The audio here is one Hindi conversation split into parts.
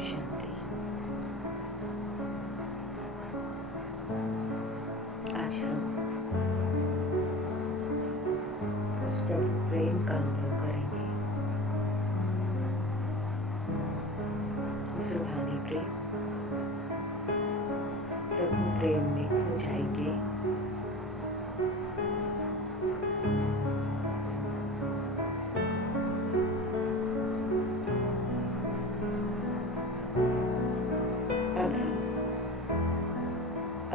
शांति। आज हम उस प्रभु प्रेम का अनुभव करेंगे, उस रूहानी प्रेम, प्रभु प्रेम में खो जाएंगे। अभी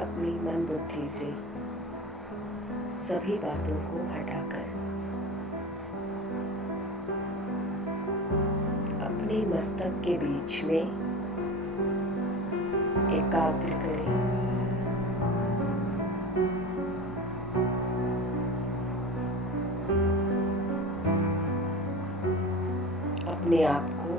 अपनी मन बुद्धि से सभी बातों को हटाकर अपने मस्तक के बीच में एकाग्र करें। अपने आप को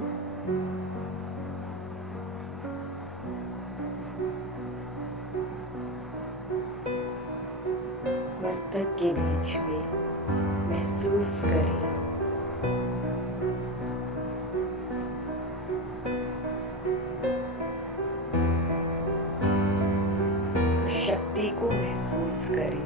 मस्तक के बीच में महसूस करें। शक्ति को महसूस करें।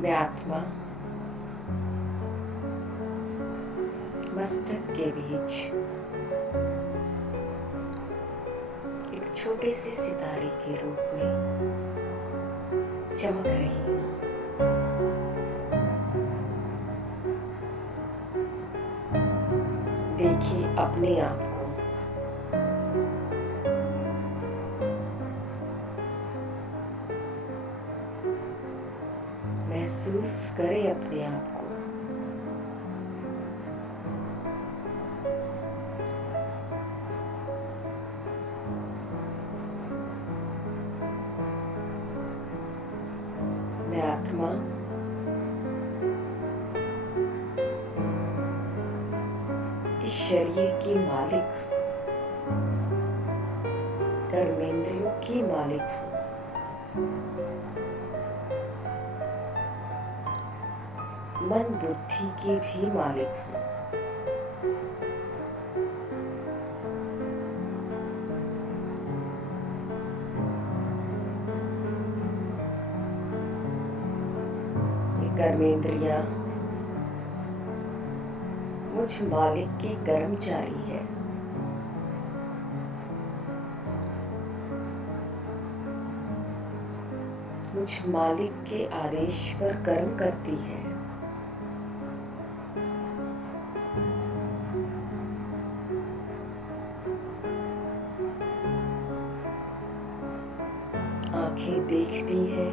मैं आत्मा मस्तक के बीच एक छोटे से सितारे के रूप में चमक रही हूँ। देखिए अपने आप को महसूस करें अपने आप को। मैं आत्मा इस शरीर की मालिक, कर्मेंद्रियों की मालिक हूँ। मन बुद्धि की भी मालिक हूँ। ये कर्मेंद्रियां मुझ मालिक के कर्मचारी है। मुझ मालिक के आदेश पर कर्म करती है। आंखें देखती हैं,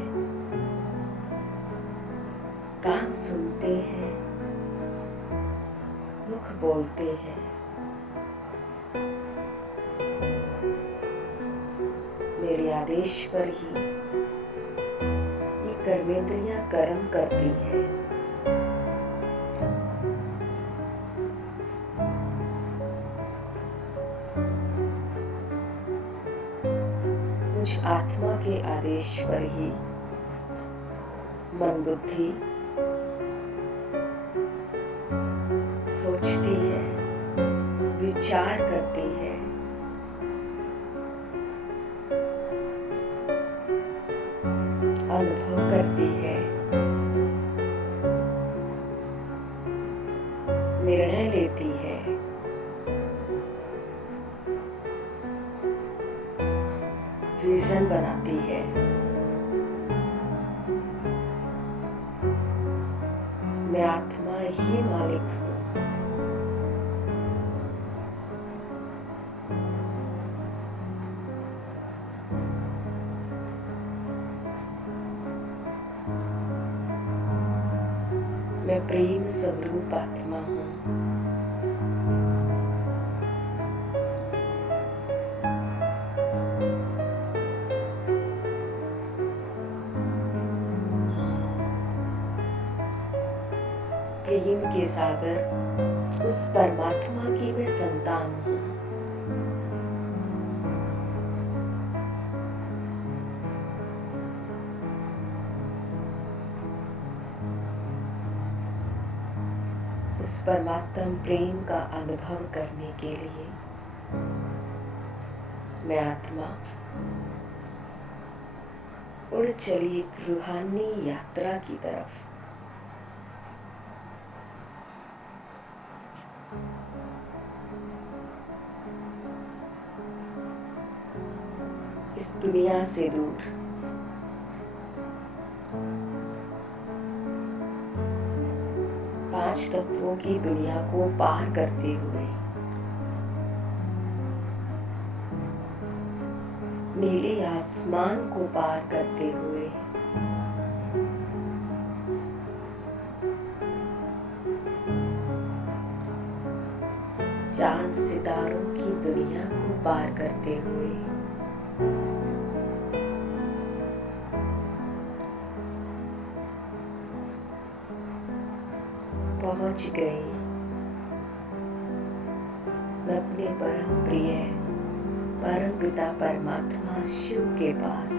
कान सुनते हैं, मुख बोलते हैं। मेरे आदेश पर ही ये कर्मेंद्रियां कर्म करती हैं। मुझ आत्मा के आदेश पर ही मन बुद्धि सोचती है, विचार करती है, अनुभव करती है, निर्णय लेती है। विजन बनाती है। मैं आत्मा ही मालिक हूँ। मैं प्रेम स्वरूप आत्मा हूँ। प्रेम के सागर उस परमात्मा की मैं संतान हूँ। उस परमात्म प्रेम का अनुभव करने के लिए मैं आत्मा उड़ चली एक रूहानी यात्रा की तरफ। इस दुनिया से दूर, पांच तत्वों की दुनिया को पार करते हुए नीले आसमान को पार करते हुए चांद सितारों की दुनिया को पार करते हुए पहुंच गई मैं अपने परम प्रिय परम पिता परमात्मा शिव के पास।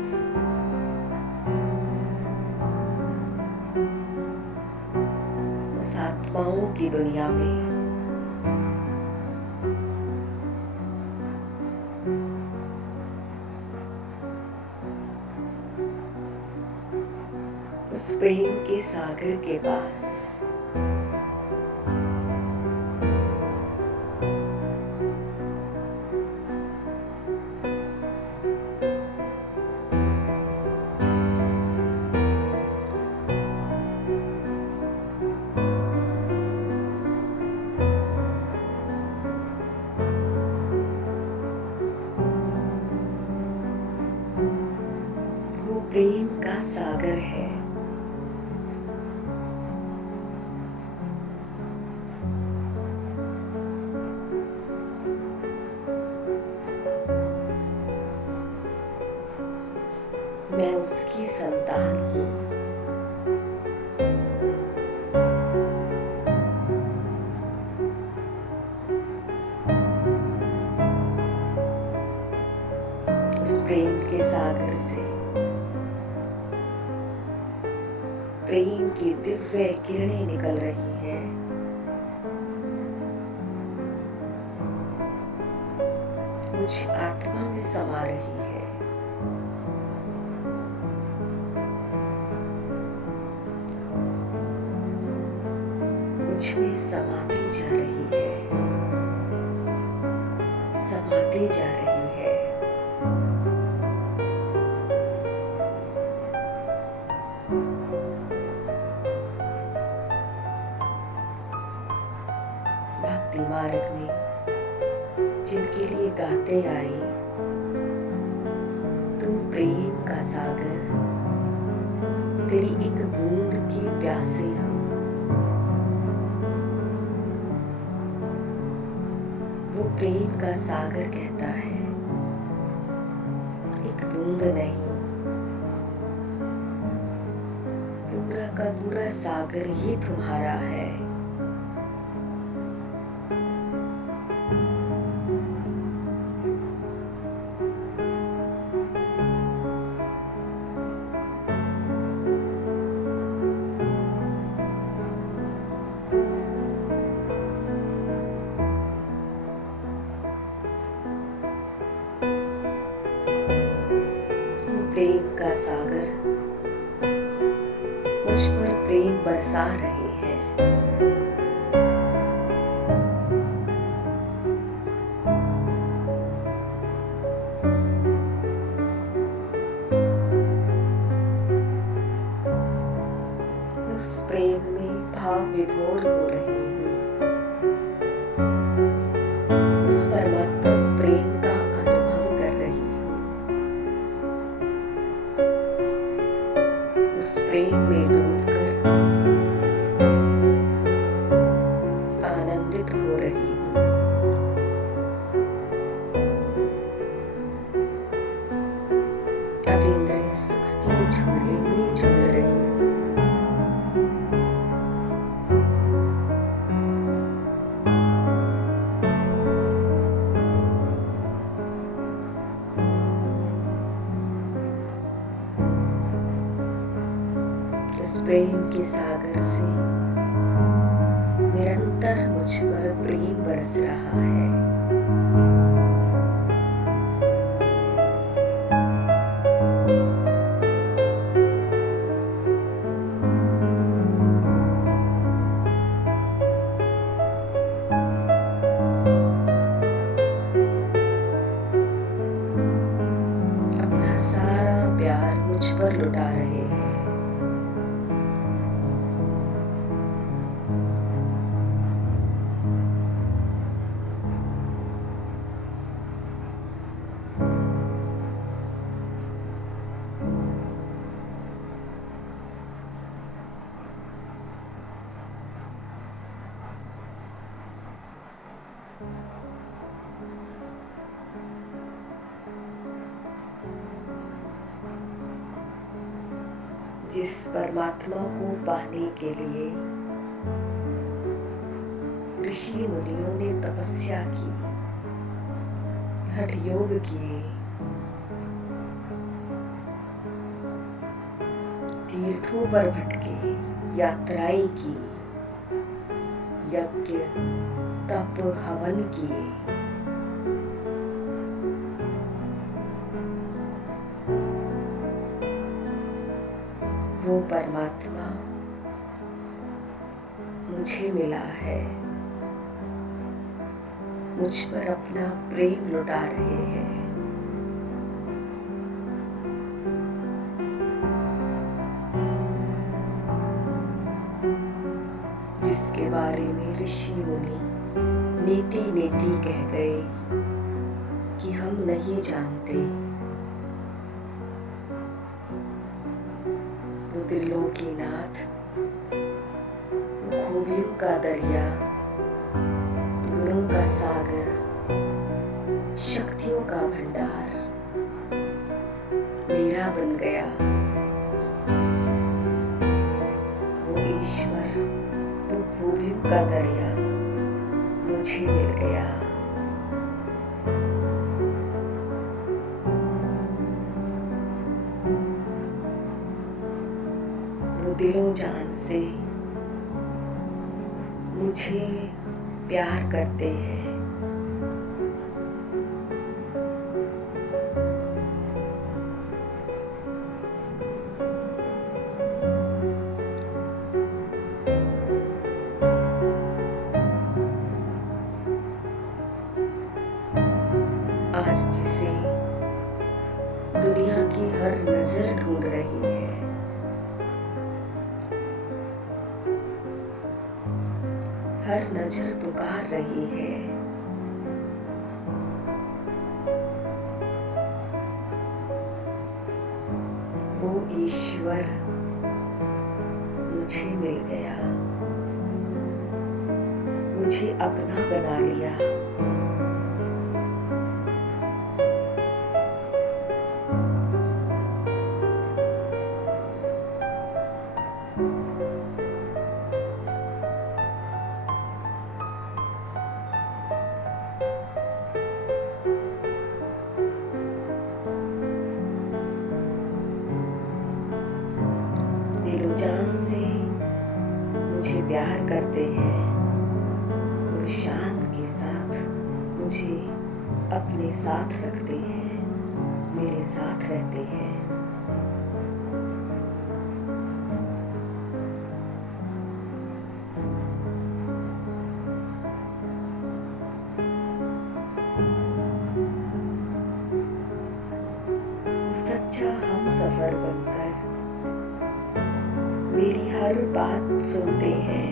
उस आत्माओं की दुनिया में उस प्रेम के सागर के पास वो प्रेम का सागर है। मैं उसकी संतान हूँ। उस प्रेम के सागर से प्रेम की दिव्य किरणें निकल रही हैं। मुझ आत्मा में समा रही है। मुझ में समाती जा रही है, समाती जा रही है। भक्ति मार्ग में जिनके लिए गाते आई, तू प्रेम का सागर, तेरी एक बूंद की प्यासे हम। वो प्रेम का सागर कहता है, एक बूंद नहीं, पूरा का पूरा सागर ही तुम्हारा है। प्रेम का सागर मुझ पर प्रेम बरसा रहे हैं। उस प्रेम में भाव विभोर हो रही हूँ। उस परमात्मा प्रेम का अनुभव कर रही हूँ। उस प्रेम में डूबकर आनंदित हो रही हूँ। अतीन्द्रिय सुख के झूले में झूल रही हूँ। इस प्रेम के सागर से निरंतर बरस रहा है। अपना सारा प्यार मुझ पर लुटा रहे हैं। जिस परमात्मा को पाने के लिए ऋषि मुनियों ने तपस्या की, हठ योग किए, तीर्थों पर भटके, यात्राएं की, यज्ञ तप हवन किए, वो परमात्मा मुझे मिला है, मुझ पर अपना प्रेम लुटा रहे हैं। जिसके बारे में ऋषि मुनि नीति नीति कह गए कि हम नहीं जानते, वो त्रिलोकीनाथ, वो खूबियों का दरिया, गुणों का सागर, शक्तियों का भंडार मेरा बन गया। वो ईश्वर, वो खूबियों का दरिया मुझे मिल गया। वो दिलो जान से मुझे प्यार करते हैं। आज जिसे दुनिया की हर नजर ढूंढ रही है, हर नजर पुकार रही है, वो ईश्वर मुझे मिल गया, मुझे अपना बना लिया। दिलो जान से मुझे प्यार करते हैं और शान के साथ मुझे अपने साथ रखते हैं, मेरे साथ रहते हैं। सच्चा हम सफर बनकर मेरी हर बात सुनते हैं।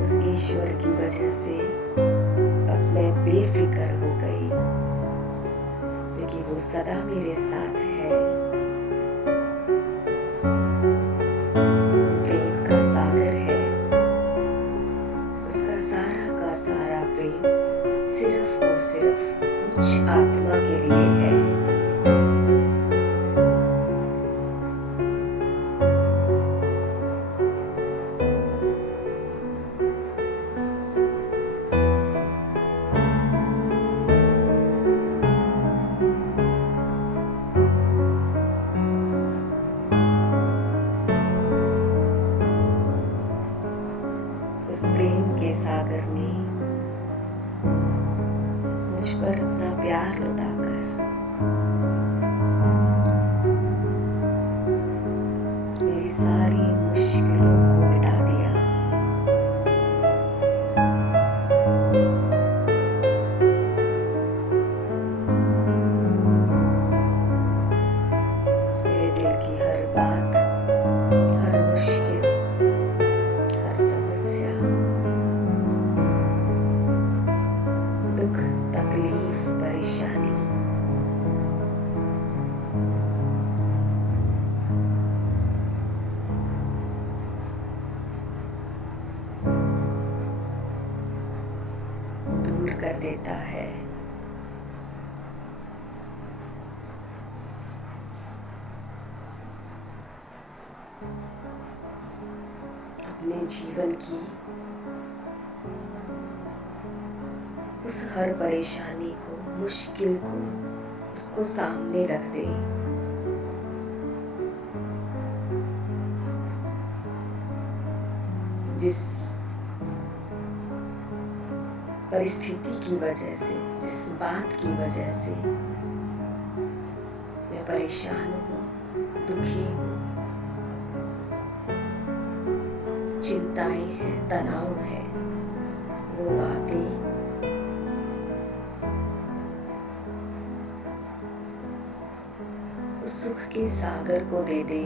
उस ईश्वर की वजह से अब मैं बेफिक्र हो गई, क्योंकि वो सदा मेरे साथ है। प्रेम का सागर है, उसका सारा का सारा प्रेम सिर्फ और सिर्फ मुझ आत्मा के लिए है। प्यार लुटाकर मेरी सारी मुश्किलों को मिटा दिया। मेरे दिल की हर बात, हर मुश्किल, हर समस्या, दुख, तकलीफ, परेशानी दूर कर देता है। अपने जीवन की उस हर परेशानी को, मुश्किल को, उसको सामने रख दे। जिस परिस्थिति की वजह से, जिस बात की वजह से मैं परेशान हूँ, दुखी हूँ, चिंताएं हैं, तनाव है, वो बातें उस सुख के सागर को दे दे।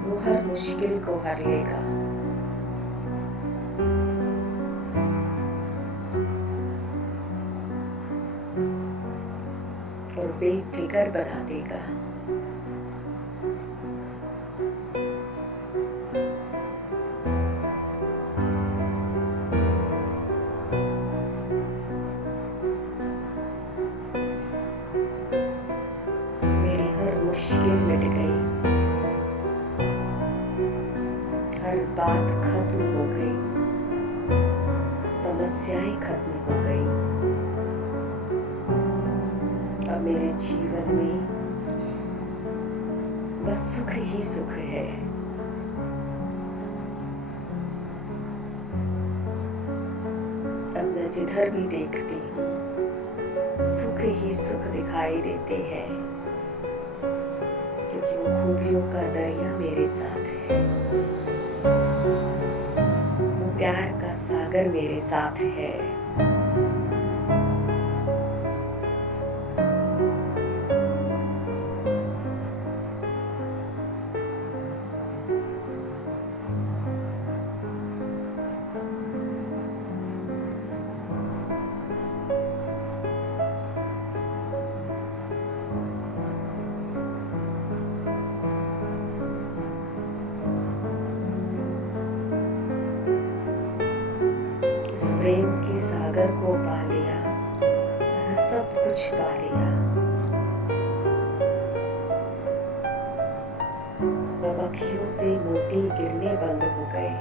वो हर मुश्किल को हर लेगा। और बेफिक्र बना देगा। मेरी हर मुश्किल मिट गई, हर बात खत्म हो गई, समस्याएं खत्म हो गई। अब मेरे जीवन में बस सुख ही सुख है। अब मैं जिधर भी देखती हूँ सुख ही सुख दिखाई देते हैं, क्योंकि वो खूबियों का दरिया मेरे साथ है, वो प्यार का सागर मेरे साथ है। उस प्रेम के सागर को पा लिया, मैंने सब कुछ पा लिया। अब अखियों से मोती गिरने बंद हो गए।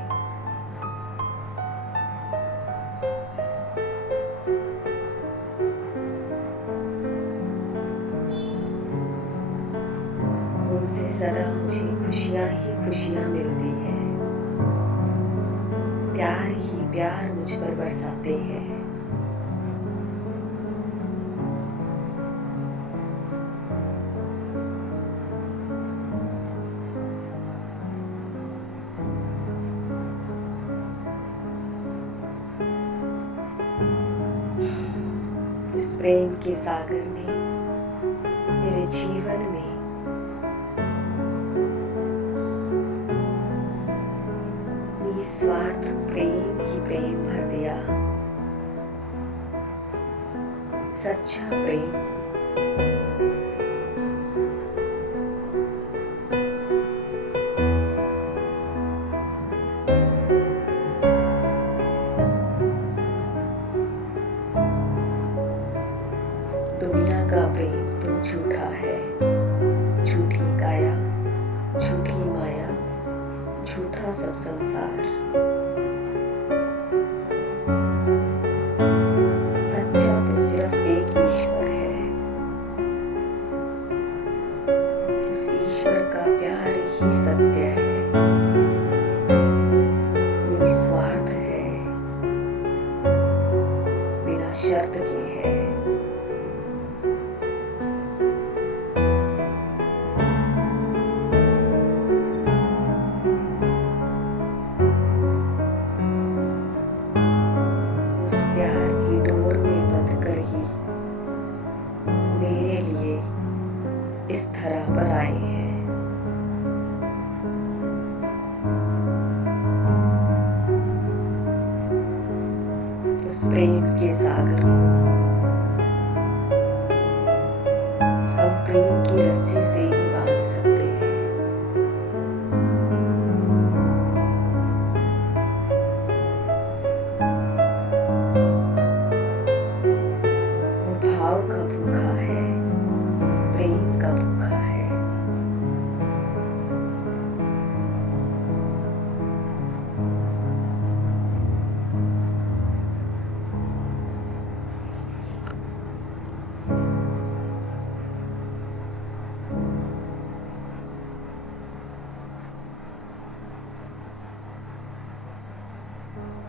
उनसे सदा मुझे खुशियां ही खुशियां मिलती हैं, प्यार ही प्यार मुझ पर बरसाते हैं। इस प्रेम के सागर ने मेरे जीवन में निस्वार्थ प्रेम ही प्रेम भर दिया। सच्चा प्रेम, दुनिया का प्रेम तो झूठा है, झूठी काया, झूठी माया, झूठा सब संसार। सच्चा तो सिर्फ एक ईश्वर है। उस ईश्वर का प्यार प्रेम के सागर को हम प्रेम की रस्सी से ही बांध सकते हैं। वो भाव का भूखा है, प्रेम का भूखा है।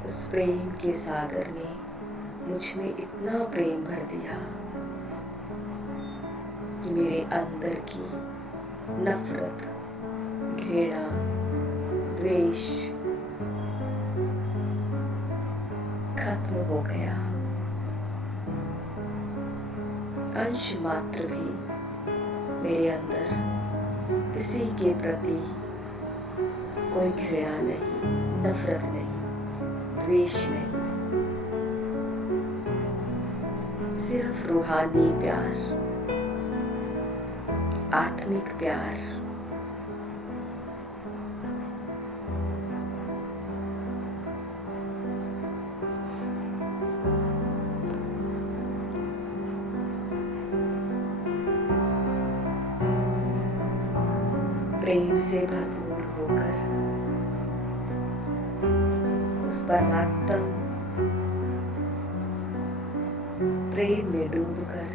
उस प्रेम के सागर ने मुझ में इतना प्रेम भर दिया कि मेरे अंदर की नफरत, घृणा, द्वेष खत्म हो गया। अंश मात्र भी मेरे अंदर किसी के प्रति कोई घृणा नहीं, नफरत नहीं, द्वेष नहीं, सिर्फ रूहानी प्यार, आत्मिक प्यार। प्रेम से भरपूर होकर उस परमात्म प्रेम में डूबकर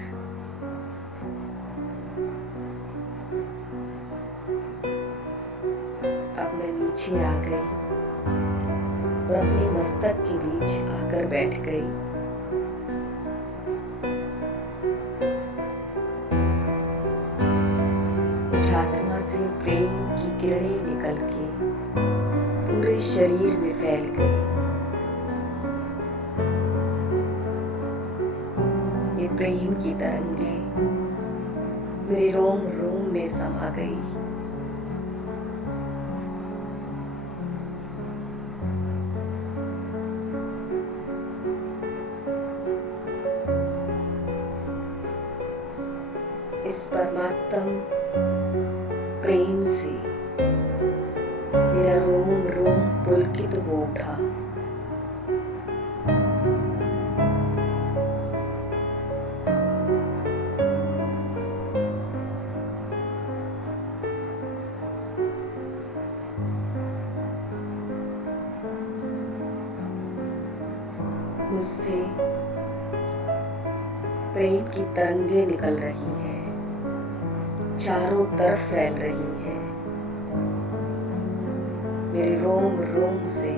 अब मैं नीचे आ गई और अपने मस्तक के बीच आकर बैठ गई। मुझ आत्मा से प्रेम की किरणें निकल के पूरे शरीर में फैल गई। ये प्रेम की तरंगें मेरे रोम रोम में समा गई। इस परमात्म प्रेम से मेरा रोम रोम पुलकित हो उठा। मुझसे प्रेम की तरंगें निकल रही हैं, चारों तरफ फैल रही हैं। मेरे रोम रोम से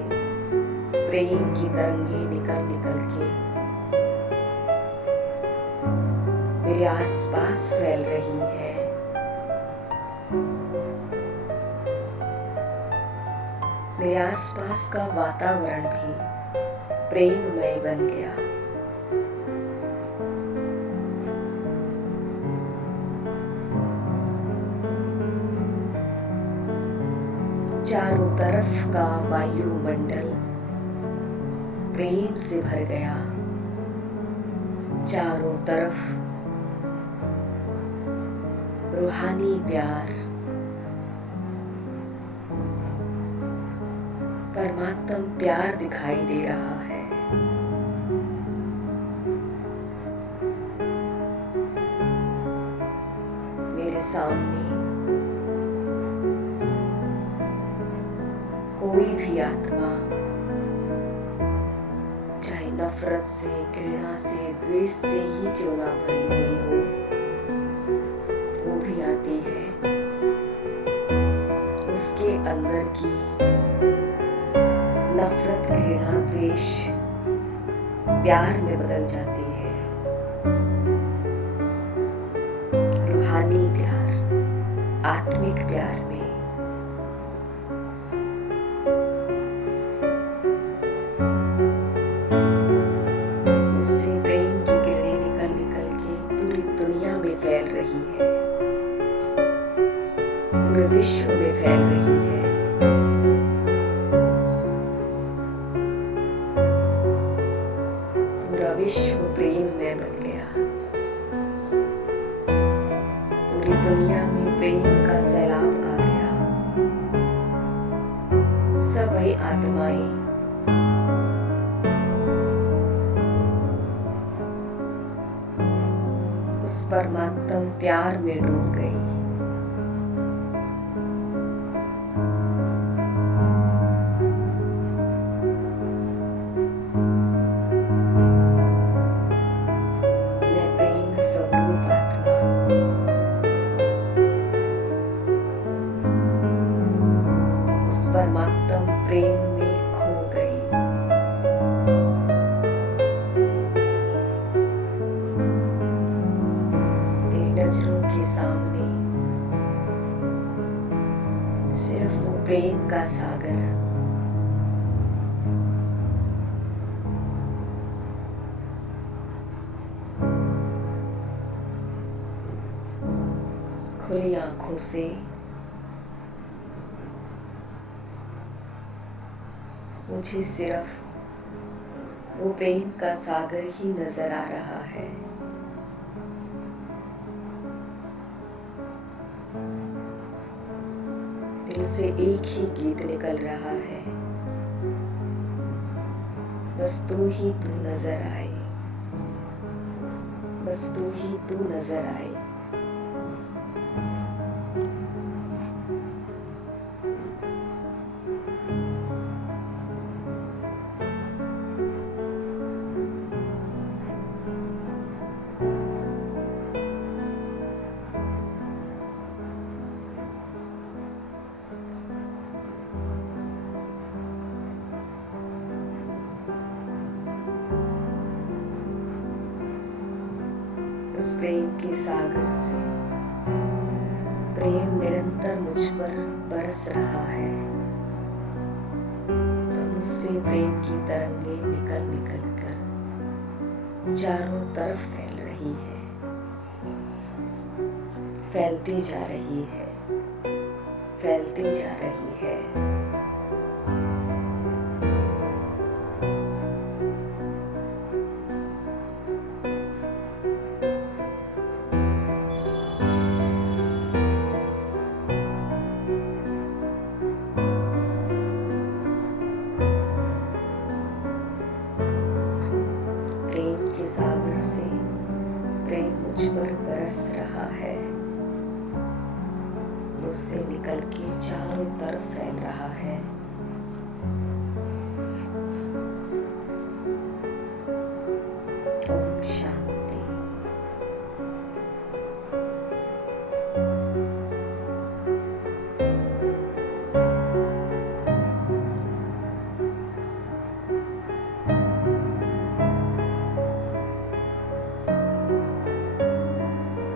प्रेम की तरंगें निकल निकल के मेरे आसपास फैल रही है। मेरे आसपास का वातावरण भी प्रेममय बन गया। चारों तरफ का वायुमंडल प्रेम से भर गया। चारों तरफ रूहानी प्यार, परमात्म प्यार दिखाई दे रहा है। मेरे सामने कोई भी आत्मा, चाहे नफरत से, घृणा से, द्वेष से ही क्यों ना भरी हुई हो, वो भी आती है। उसके अंदर की नफरत, घृणा, द्वेष प्यार में बदल जाती है। रूहानी प्यार, आत्मिक प्यार में। उससे प्रेम की किरणें निकल निकल के पूरी दुनिया में फैल रही है, पूरे विश्व में फैल रही है। वही आत्माएं उस परमात्म प्यार में डूब गई। मैं प्रेम स्वरूप आत्मा उस परमात्म प्रेम में खो गई। मेरी नजरों के सामने सिर्फ वो प्रेम का सागर, खुली आंखों से मुझे सिर्फ वो प्रेम का सागर ही नजर आ रहा है। दिल से एक ही गीत निकल रहा है, बस तू ही तू नजर आए, बस तू ही तू नजर आए। उस प्रेम के सागर से प्रेम निरंतर मुझ पर बरस रहा है और मुझसे प्रेम की तरंगे निकल निकल कर चारों तरफ फैल रही है, फैलती जा रही है, फैलती जा रही है। प्रेम के सागर से प्रेम मुझ पर बरस रहा है, मुझसे निकल के चारों तरफ फैल रहा है।